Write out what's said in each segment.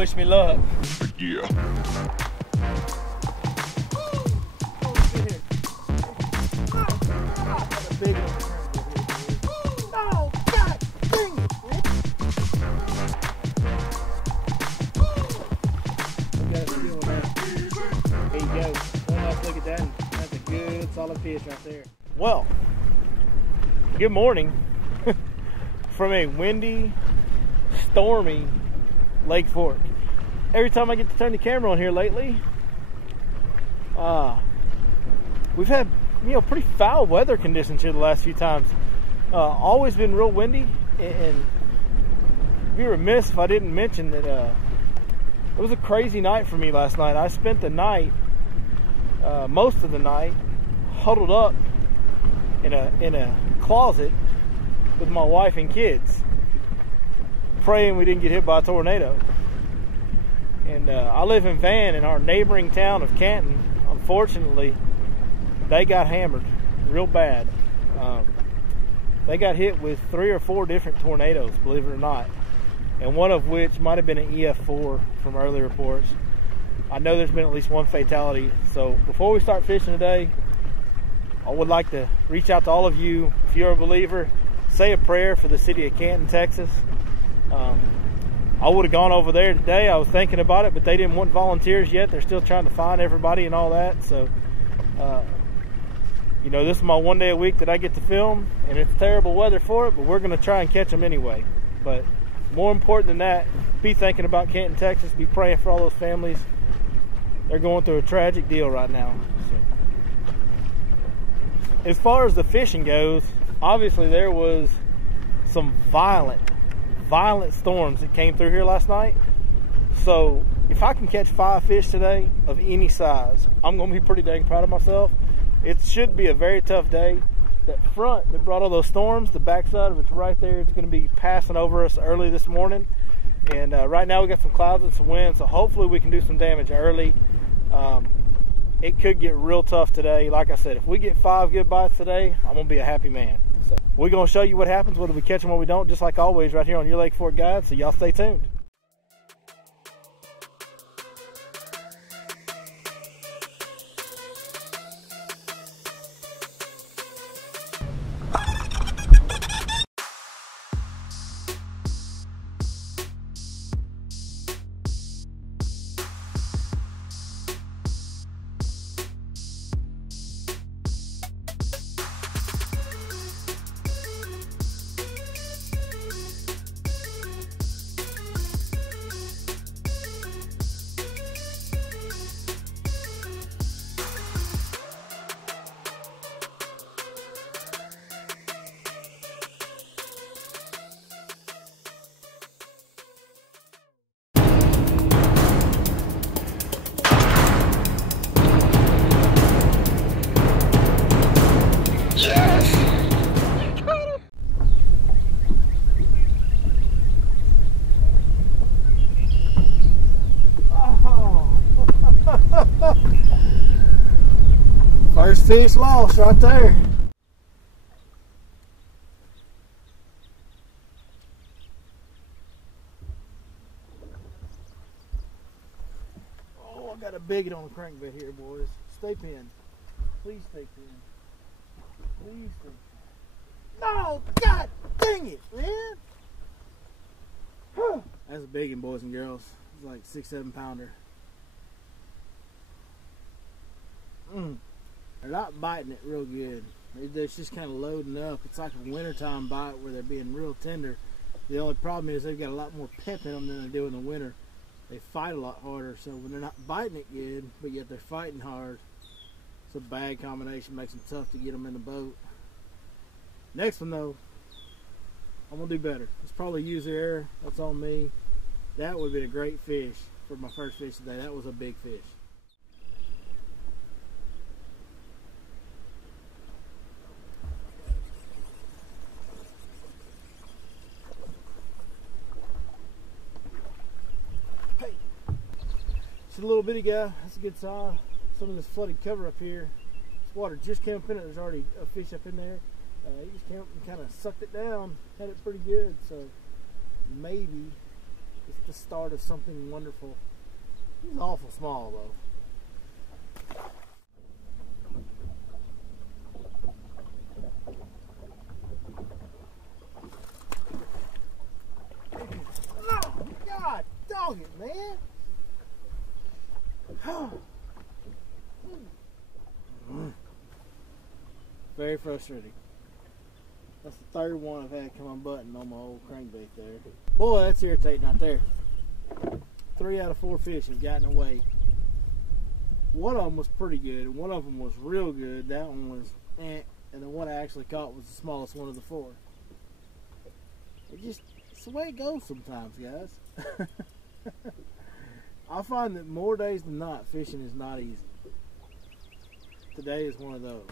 wish me luck. Yeah. Oh, God dang it! I got a feel on that. There you go. One last look at that. That's a good, solid fish right there. Well, good morning from a windy, stormy Lake Fork. Every time I get to turn the camera on here lately, we've had, pretty foul weather conditions here the last few times. Always been real windy, and I'd be remiss if I didn't mention that it was a crazy night for me last night. I spent the night, most of the night, huddled up in a closet with my wife and kids, praying we didn't get hit by a tornado. And I live in Van, in our neighboring town of Canton. Unfortunately, they got hammered real bad. They got hit with 3 or 4 different tornadoes, believe it or not, and one of which might have been an EF4 from early reports. I know there's been at least one fatality. So before we start fishing today, I would like to reach out to all of you. If you're a believer, say a prayer for the city of Canton, Texas. I would have gone over there today. I was thinking about it, but they didn't want volunteers yet. They're still trying to find everybody and all that. So, this is my one day a week that I get to film, and it's terrible weather for it, but we're going to try and catch them anyway. But more important than that, be thinking about Canton, Texas. Be praying for all those families. They're going through a tragic deal right now. So, as far as the fishing goes, obviously there was some violent storms that came through here last night. So if I can catch 5 fish today of any size, I'm going to be pretty dang proud of myself. It should be a very tough day. That front that brought all those storms, the backside of it's right there. It's going to be passing over us early this morning. And right now we got some clouds and some wind, so hopefully we can do some damage early. It could get real tough today. Like I said, if we get 5 good bites today, I'm going to be a happy man. So we're going to show you what happens, whether we catch them or we don't, just like always right here on Your Lake Fork Guide, so y'all stay tuned. First fish lost right there. Oh, I got a bigot on the crankbait here, boys. Stay pinned. Please stay pinned. Please stay pinned. No, God dang it, man. That's a big one, boys and girls. It's like 6-7 pounder. They're not biting it real good. They're just kind of loading up. It's like a wintertime bite where they're being real tender. The only problem is they've got a lot more pep in them than they do in the winter. They fight a lot harder, so when they're not biting it good, but yet they're fighting hard, it's a bad combination. Makes them tough to get them in the boat. Next one though, I'm gonna do better. It's probably user error. That's on me. That would be a great fish for my first fish today. That was a big fish. A little bitty guy. That's a good sign. Some of this flooded cover up here, this water just came up in it. There's already a fish up in there. He just came up and kind of sucked it down, had it pretty good. So maybe It's the start of something wonderful. He's awful small though. Oh, God dog it, man. Very frustrating. That's the third one I've had come unbuttoned on my old crankbait there. Boy, that's irritating out there. 3 out of 4 fish have gotten away. One of them was pretty good, and one of them was real good. That one was and the one I actually caught was the smallest one of the 4. It's the way it goes sometimes, guys. I find that more days than not, fishing is not easy. Today is one of those.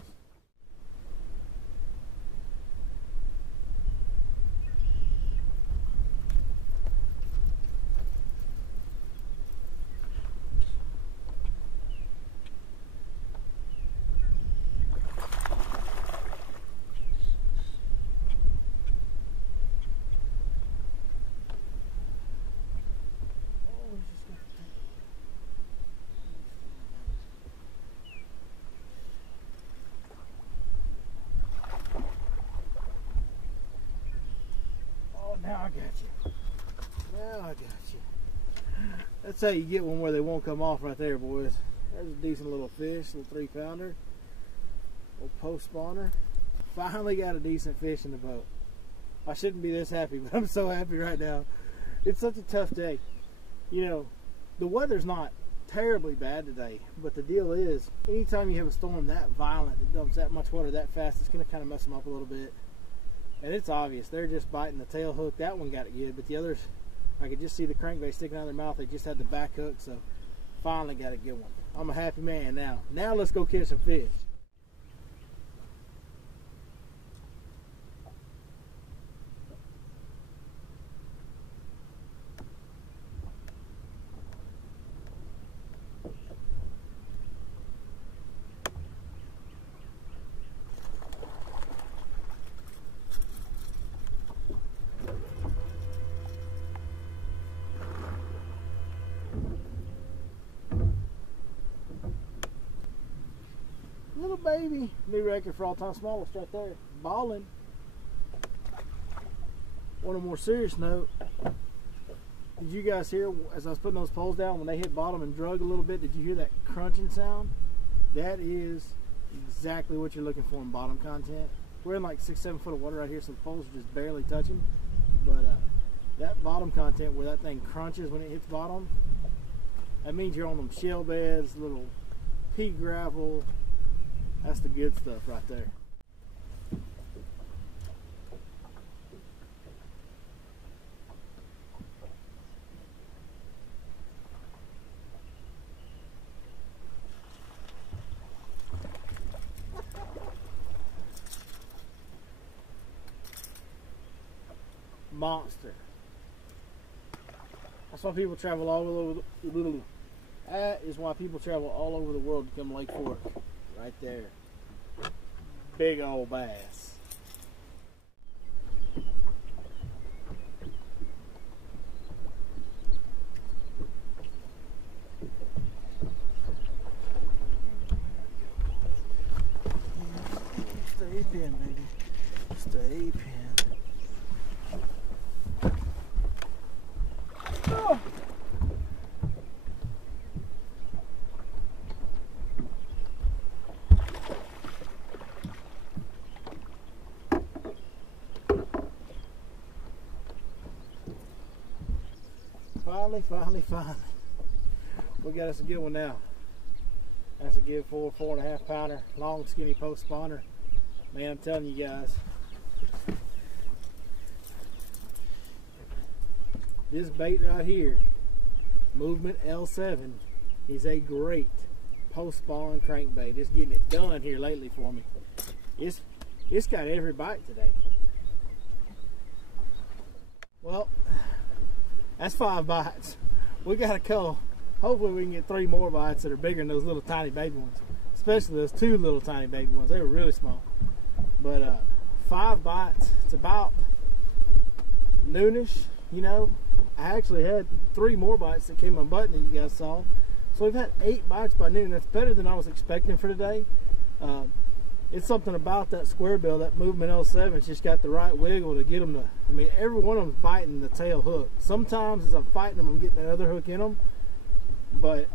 Now I got you. Now I got you. That's how you get one where they won't come off right there, boys. There's a decent little fish, little 3-pounder. Little post spawner. Finally got a decent fish in the boat. I shouldn't be this happy, but I'm so happy right now. It's such a tough day. You know, the weather's not terribly bad today, but the deal is, anytime you have a storm that violent, that dumps that much water that fast, it's going to kind of mess them up a little bit. And it's obvious, they're just biting the tail hook. That one got it good, but the others, I could just see the crankbait sticking out of their mouth. They just had the back hook, so finally got a good one. I'm a happy man now. Now let's go catch some fish. Little baby, new record for all-time smallest right there, balling. On a more serious note, did you guys hear as I was putting those poles down when they hit bottom and drug a little bit? Did you hear that crunching sound? That is exactly what you're looking for in bottom content. We're in like 6-7 foot of water right here, so the poles are just barely touching. But that bottom content where that thing crunches when it hits bottom, that means you're on them shell beds, little pea gravel. That's the good stuff right there. Monster. That's why people travel all over the That is why people travel all over the world to come to Lake Fork. Right there. Big old bass. Stay pinned, baby. Stay pinned. Oh. Finally. We got us a good one now. That's a good 4.5 pounder, long skinny post spawner. Man, I'm telling you guys, this bait right here, Movement L7, is a great post spawn crankbait. It's getting it done here lately for me. It's got every bite today. Well, that's 5 bites. We gotta go. Hopefully we can get 3 more bites that are bigger than those little tiny baby ones. Especially those 2 little tiny baby ones. They were really small. But 5 bites. It's about noonish, you know. I actually had 3 more bites that came unbuttoned that you guys saw. So we've had 8 bites by noon. That's better than I was expecting for today. It's something about that square bill, that movement L7's just got the right wiggle to get them to, I mean, every one of them's biting the tail hook. Sometimes as I'm fighting them, I'm getting that other hook in them. But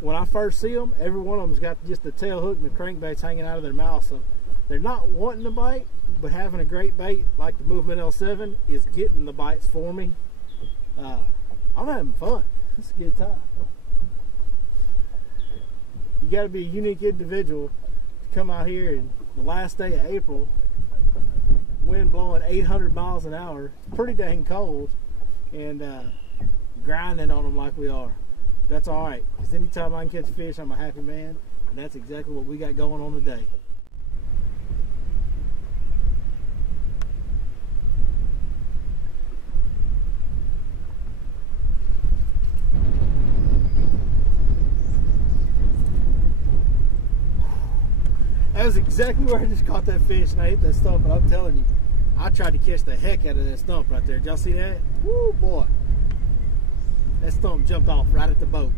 when I first see them, every one of them's got just the tail hook and the crankbaits hanging out of their mouth. So they're not wanting to bite, but having a great bait like the movement L7 is getting the bites for me. I'm having fun. It's a good time. You got to be a unique individual to come out here in the last day of April, wind blowing 800 miles an hour, pretty dang cold, and grinding on them like we are. That's all right, because anytime I can catch fish, I'm a happy man, and that's exactly what we got going on today. That was exactly where I just caught that fish, and I hit that stump. But I'm telling you, I tried to catch the heck out of that stump right there. Did y'all see that? Woo, boy. That stump jumped off right at the boat.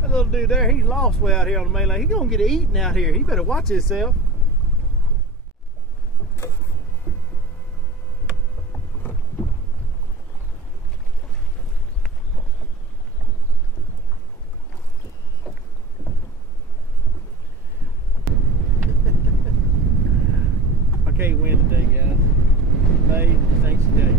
That little dude there, he's lost way out here on the main lake. He's gonna get eaten out here. He better watch himself. I can't win today, guys. Today just ain't today.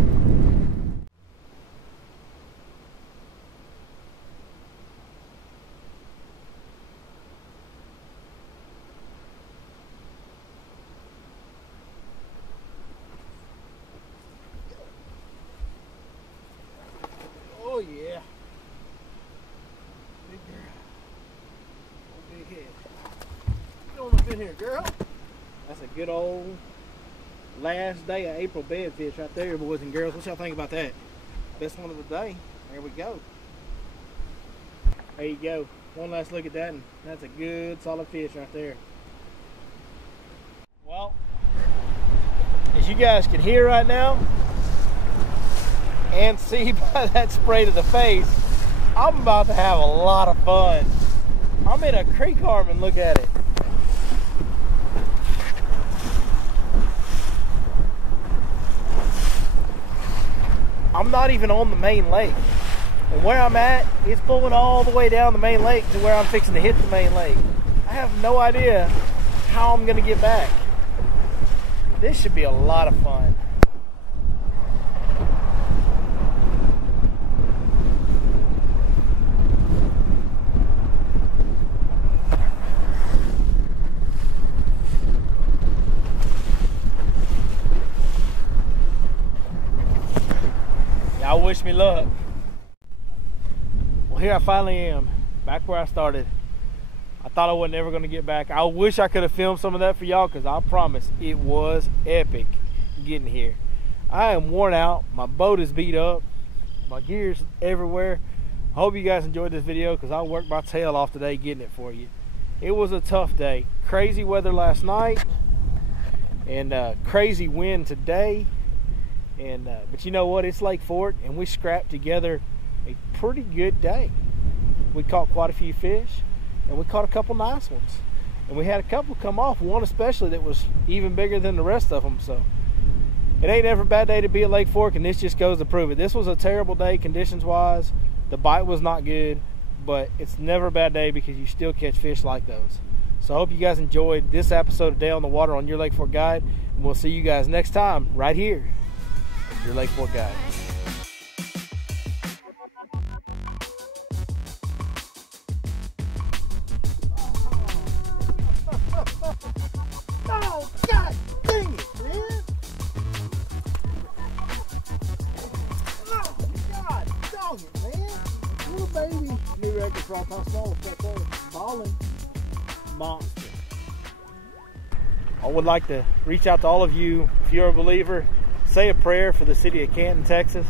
Oh yeah. Big girl. Oh, big head. Get on up in here, girl. That's a good old last day of April bedfish right there, boys and girls. What y'all think about that? Best one of the day. There we go. There you go. One last look at that, and that's a good solid fish right there. Well, as you guys can hear right now and see by that spray to the face, I'm about to have a lot of fun. I'm in a creek arm and look at it. I'm not even on the main lake. And where I'm at, it's flowing all the way down the main lake to where I'm fixing to hit the main lake. I have no idea how I'm gonna get back. This should be a lot of fun. Y'all wish me luck. Well, here I finally am, back where I started. I thought I wasn't ever going to get back. I wish I could have filmed some of that for y'all, because I promise it was epic getting here. I am worn out. My boat is beat up. My gear's everywhere. I hope you guys enjoyed this video, because I worked my tail off today getting it for you. It was a tough day. Crazy weather last night, and crazy wind today. And but you know what? It's Lake Fork, and we scrapped together a pretty good day. We caught quite a few fish, and we caught a couple nice ones. And we had a couple come off, one especially that was even bigger than the rest of them. So it ain't ever a bad day to be at Lake Fork, and this just goes to prove it. This was a terrible day conditions-wise. The bite was not good, but it's never a bad day because you still catch fish like those. So I hope you guys enjoyed this episode of Day on the Water on Your Lake Fork Guide, and we'll see you guys next time right here. Your Lake Fork Guide. Oh, God dang it, man. Oh, God dog it, man. Little baby. New record for all time small. Balling. monster. I would like to reach out to all of you. If you're a believer, say a prayer for the city of Canton, Texas.